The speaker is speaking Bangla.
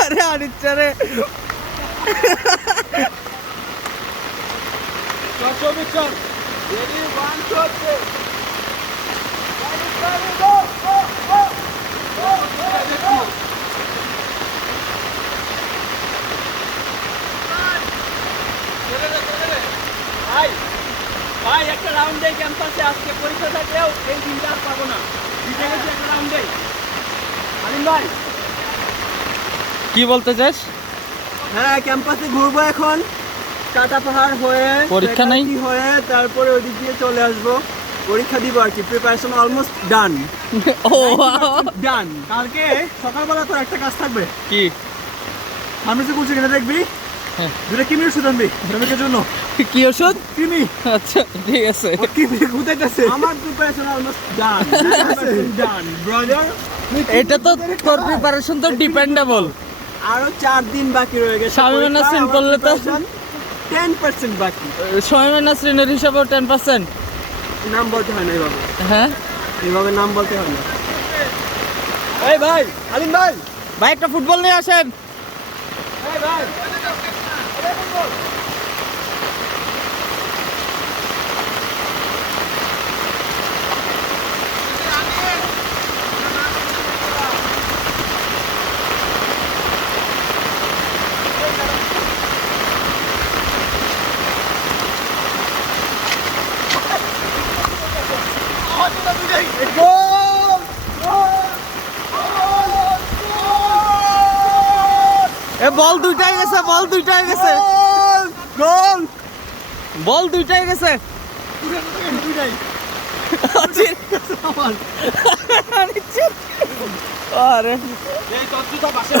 अरे अनिच्छा रे ভাই একটা রাউন্ড দেই ক্যাম্পাসে আজকে পরীক্ষা থাকলেও এই দিনটা আর পাবো না দিতে গেছি একটা রাউন্ড দেই আলিম ভাই কি বলতে চাস? হ্যাঁ ক্যাম্পাসে ঘুরবো এখন কাটা পাহাড় হয়ে পরীক্ষা নাই হয়ে তারপরে ওইদিক দিয়ে চলে আসবো পরীক্ষা দিব আর কি প্রিপারেশন অলমোস্ট ডান ও ডান কালকে সকালবেলা তো একটা কাজ থাকবে কি আমি যে বলছি কিনা দেখবি হ্যাঁ দুটো কিমি ওষুধ আনবি শ্রমিকের জন্য কি ওষুধ? কিমি আচ্ছা ঠিক আছে কিমি কোথাইতেছে আমার প্রিপারেশন অলমোস্ট ডান ডান ব্রাদার এটা তো তোর প্রিপারেশন তো ডিপেন্ডেবল আরো 4 দিন বাকি রয়ে গেছে শামিম নাসরিন করলে তো 10% বাকি শামিম নাসরিনের হিসাবে 10%। নাম বলতে হয় না এইভাবে হ্যাঁ এইভাবে নাম বলতে হয় না এই ভাই আলিম ভাই ভাই একটা ফুটবল নিয়ে আসেন এই ভাই এ বল দুইটাই গেছে বল দুইটাই গেছে গোল বল দুইটাই গেছে দুইটাই আমার আরে এই তত্ত্বটা পাশে